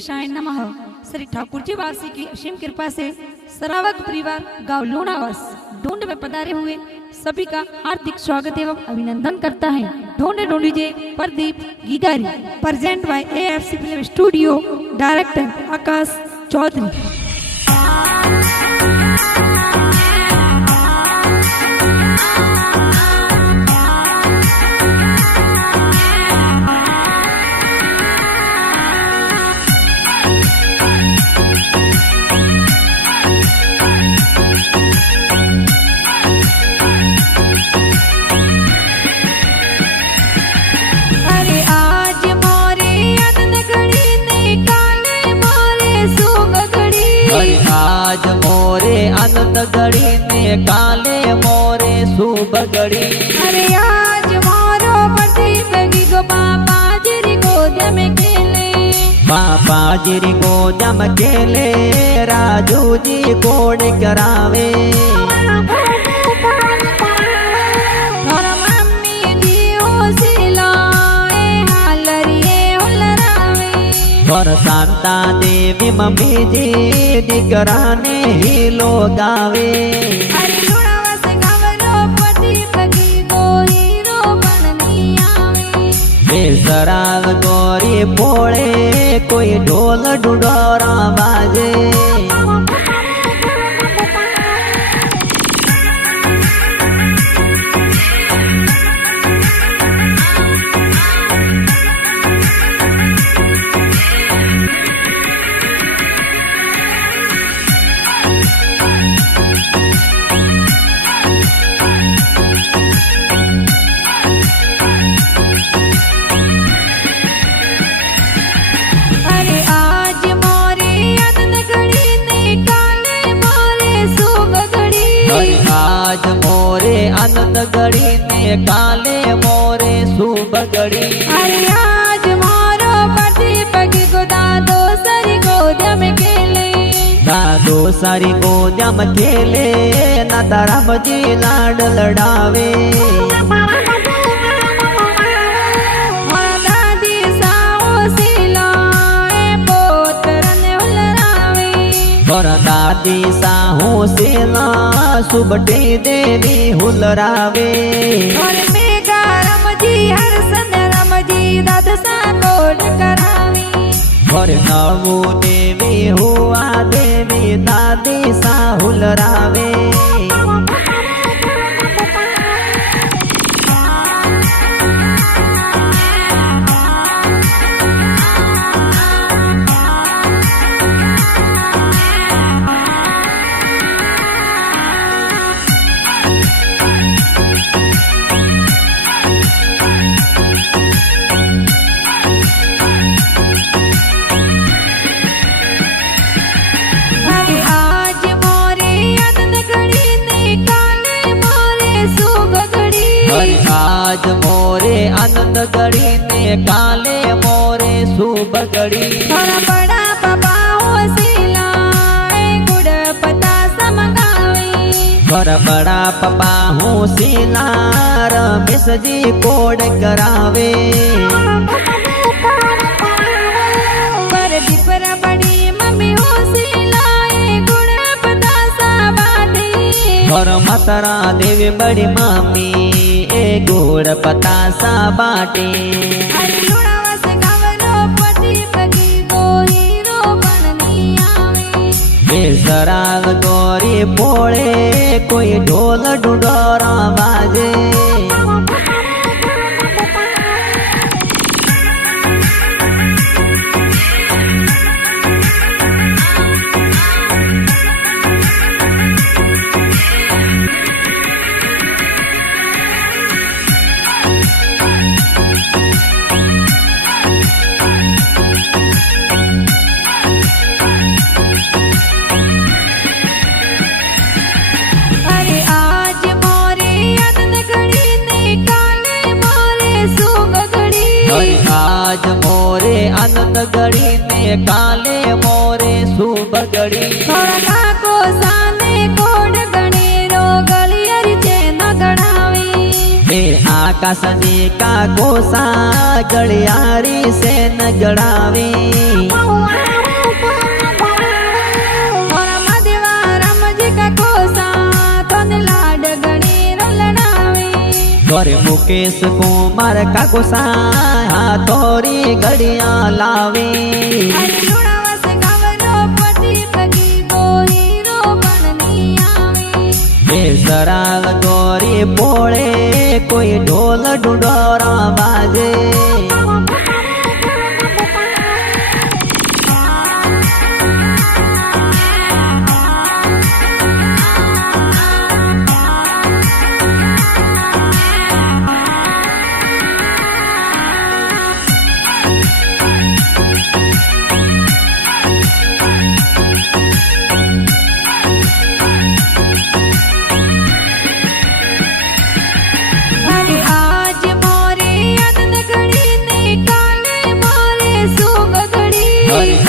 गणेशाय नमः। श्री ठाकुर जी वासी की असीम कृपा से सरावक परिवार गांव लोनावास ढूंढ में पधारे हुए सभी का हार्दिक स्वागत एवं अभिनंदन करता है। ढूंढ डीजे प्रदीप गिगारी present by AFC film studio, director Akash Chaudhary. आज मोरे अनंत घड़ी ने काले मोरे शुभ घड़ी। अरे आज मोरो प्रदीप की गो पापा जिरी गोद में खेले, पापा जिरी गोद में खेले, राजू जी कोड करावे। और मम्मी जी हो सिलाए हालरिए हुलरावे, और शांता देवी मम्मी जी दिकरा ने ही लोग गावे। अरे लोनावास गावरो प्रदीप की गो हीरो बननी आवे। बेसराग गोरी पोड़े कोई ढोल ढुढोरा बाजे। आज मोरे अनंत घड़ी ने काले मोरे शुभ घड़ी। अरे आज मोरो प्रदीप की गोदा दो सारी गोद में खेले, दादो सारी गोद में खेले, ना तारा जी लाड लड़ावे। दादी साओ सिलाए पोतरन हुलरावे, और दादी साहू सिला सुबटी देवी हुलरावे। और मेघा रमजी हरसन रमजी दाद सा कोड करावे, और नवू देवी हुआ देवी दादी सा हुलरावे। आज मोरे अनंत घड़ी ने काले मोरे शुभ घड़ी। और बड़ा पापा हो सिलाए गुड़ पता समगावे, और बड़ा पापा हूँ सिला रमेश जी कोड करावे। पर दीपर बड़ी मम्मी हो सिलाए गुड़ पता सा बाटे, और मातारा देवी बड़ी मम्मी ए गुड़ पता सा बाटे। अरे लोनावास गावरो प्रदीप की गो हीरो बननी आवे। बेसराग गोरी पोड़े कोई ढोल ढुढोरा बाजे। आज मोरे अनंत घड़ी ने काले मोरे शुभ घड़ी। को साने कोड गणी रो गलियर जे न गणावी, ए आँख आकाशनी का कोसा गलियारी से न गड़ावे और मधवा राम जी का कोसा तन लाड गणी रलनावे और मुकेश कुमार का कोसा हाथोरी गड़िया लावे अरे लुणावस गावरो पति पगी को हीरो बननी आवे सराग गोरी पोळे कोई ढोल ढुंढोरा बाजे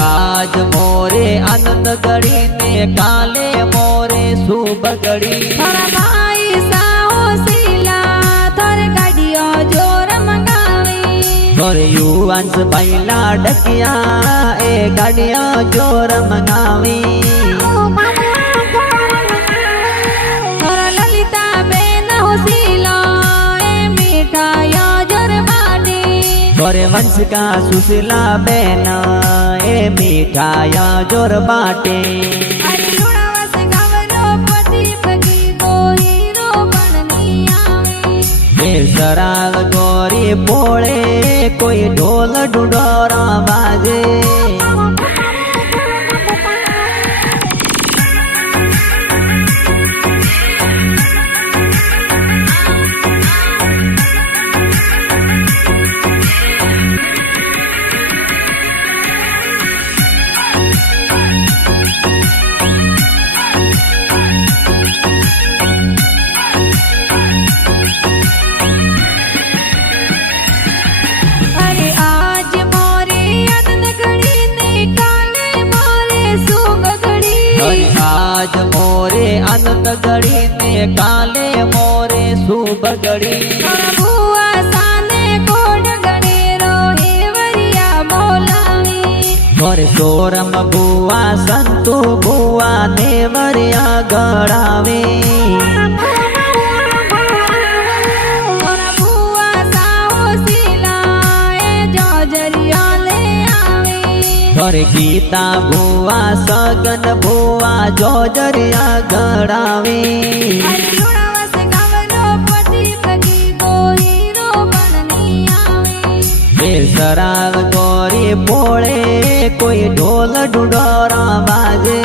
आज मोरे आनंद गड़ी ने काले मोरे शुभ गड़ी थोड़ा भाई साहो सीला थोड़े गाड़ियों जोर मंगावी थोड़े युवांस बैला डकिया ए गाड़िया जोर मंगावी थोड़ा ललिता बेन हो सीला ए मिठाया जोर बाटी थोड़े वंश का सुशीला बेना ए मिठाया जोर बाटे अरे लुणावस गावरो पति पगी को हीरो बननी आवे सराग गोरी पोळे कोई ढोल ढुंढोरा बाजे आज मोरे आनंद गड़ी ने काले मोरे शुभ गड़ी बुआ साने कोड गणे रोहे वरिया बोलावी और सोरम बुआ संतु बुआ देवरिया गड़ावे और बुआ साहो सिलाए जोजरिया ले आवे और गीता बुआ सगन बुआ जोजरिया गड़ावे अरे लुणावस गावरो पति पगी को हीरो बननी आवे सराग गोरी पोळे कोई ढोल ढुंढोरा बाजे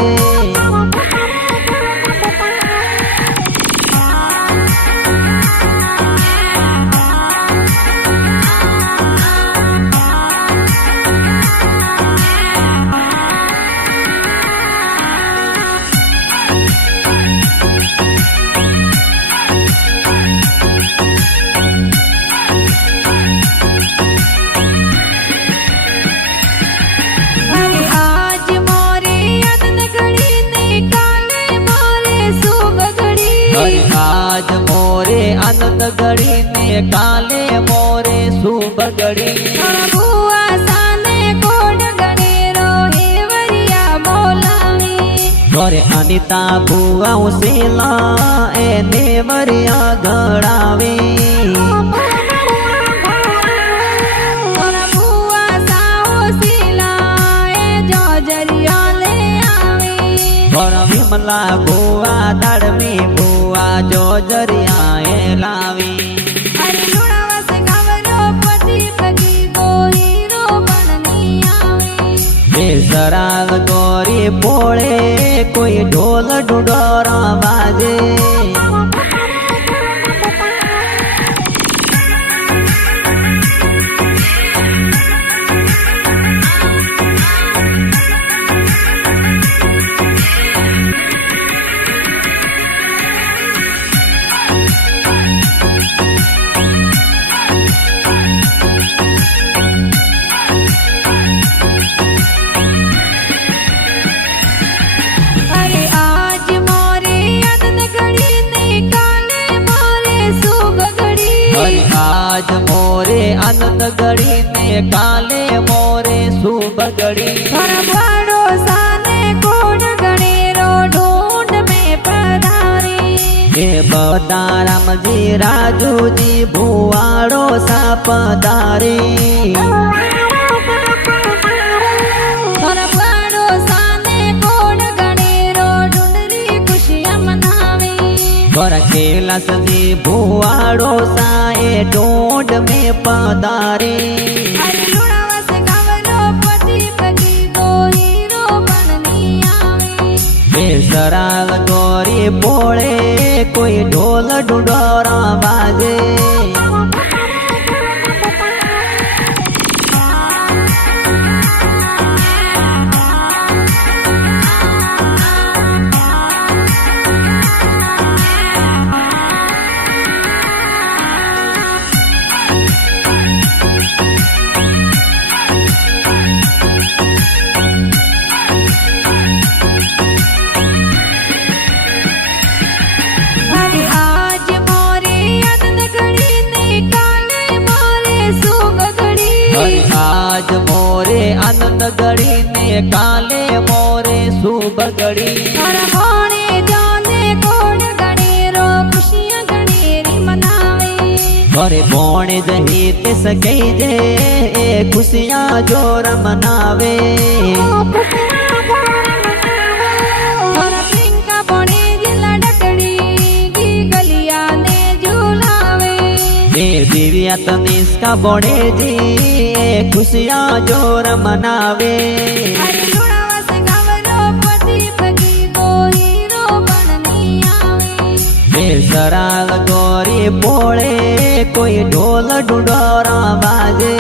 आज मोरे आनंद गड़ी ने काले मोरे शुभ गड़ी बुआ साने कोड गणे रोहे वरिया बोलावी और अनिता बुआ उसेला ए देवरिया गड़ावे और बुआ साहो सिलाए जोजरिया ले आवे और विमला बुआ दड़मी बुआ जोजरिया लावी अरे लुणावस गावरो पति पगी को हीरो बननी आवे सराग गोरी पोळे कोई ढोल ढुंढोरा बाजे अरे आज मोरे आज मोरे आनंद घड़ी ने काले मोरे शुभ घड़ी बड़ो साने कोण गणेरो ढूंढ में पधारी हे बदाराम जी राजू जी भुवाड़ो सा पधारी बड़ो साने कोण गणेरो ढूंढरी खुशियां मनावी पर कैलाश जी भुवाड़ो सा ए ढूंढ में पधारी लुणावस गवरो पति पगी को हीरो बननी आवी सराग गोरी बोले कोई ढोल ढूंढोरा बाजे आज मोरे आनंद घड़ी ने काले मोरे सुग घड़ी आज मोरे आनंद घड़ी ने काले मोरे शुभ घड़ी और मोरे जाने कोण गणेरो खुशियां गणेरी मनावे घरे बोणे जही ते सके जे ए खुशियां जोर मनावे और पिंका बोने जिला डकड़ी की गलिया ने झूलावे ए दिव्या तनिष्का बोणे जी ए खुशियां जोर मनावे लुणावस गवरो पति पगी को हीरो बननी आवे सराग गोरी बोले कोई ढोल ढूंढोरा बाजे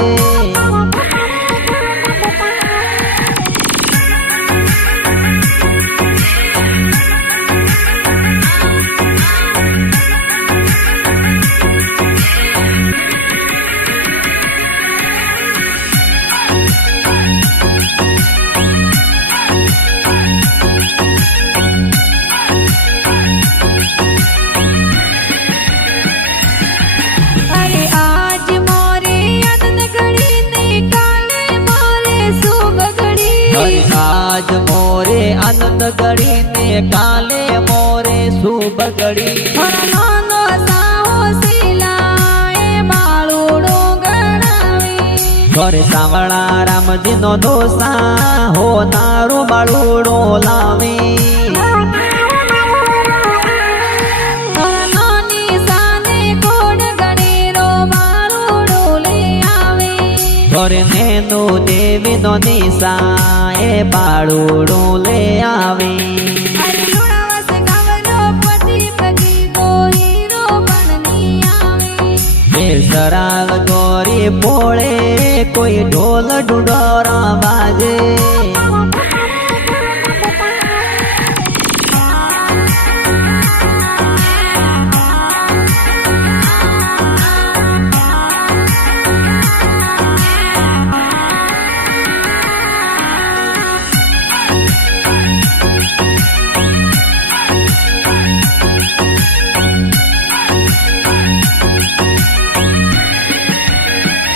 अरे आज मोरे आनंद घड़ी ने काले मोरे सुग घड़ी आज मोरे आनंद घड़ी ने काले मोरे शुभ घड़ी और नानो साहो सिलाए बाळूड़ो गणावी घरे सावळा रामजी नो दोसा हो नारो बाळूड़ो लावी और नानी साने कोण गणेरो बाळूड़ो ले आवे घरे नेनु देवी नो निशा ए बाळूड़ो ले आवी लुणावस गवरो पति पगी को हीरो बननी आवे सराग गोरी बोले कोई ढोल ढूंढोरा बाजे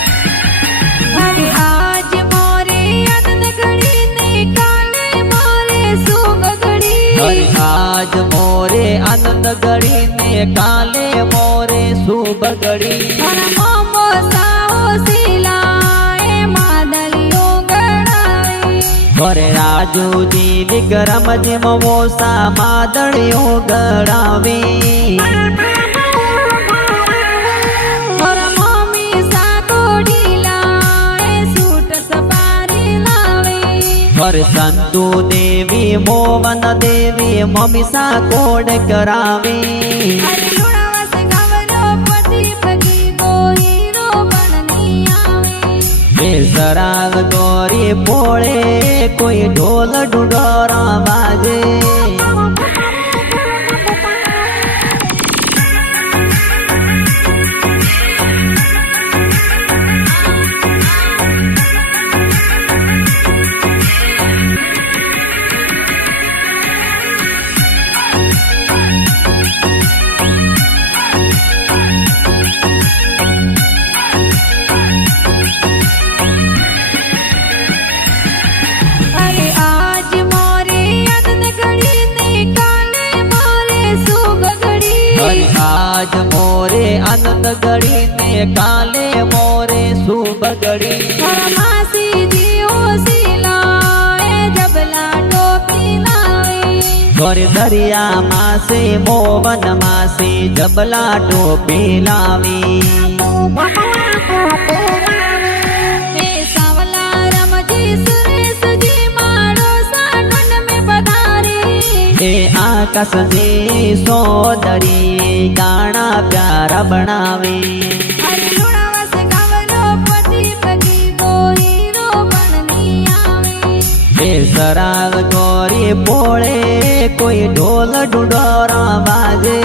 अरे आज मोरे आनंद घड़ी ने काले मोरे सुग घड़ी आज मोरे आनंद घड़ी ने काले मोरे शुभ घड़ी और मोमो साहो सिलाए मादलियो गणावे घरे राजू जी विक्रम जी मोसा मादड़ियो गड़ावी और मम्मी सा कोडी लाए सूट सपारी लावे घरे संतु देवी मोवन देवी मम्मी सा कोड करावी लुणावस गवरो पति पगी को हीरो बननी आवे सराग गोरी बोले कोई ढोल ढूंढोरा बाजे हरि आज मोरे आनंद गड़ी ने काले मोरे शुभ गड़ी मासी जी ओसिला जबला टोपी लावे गोरे दरिया मासे मोवन मासे जबला टोपी लावी सावला रमजी सुरेश जी मारो सानन में पधारे ए आकाश जी सोदरी गाना प्यारा बनावे हरि लुणावस गावलो पति पगी को हीरो बननी आवे ए सराग गोरी पोळे कोई ढोल डुडोरा बाजे